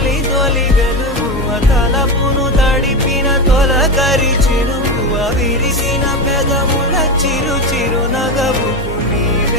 తొలి తొలి వెలుగువ తలపును తడిపిన తొలకరి చిరుకువ విరిసిన పెదముల చిరు చిరు నగవుకు నీవే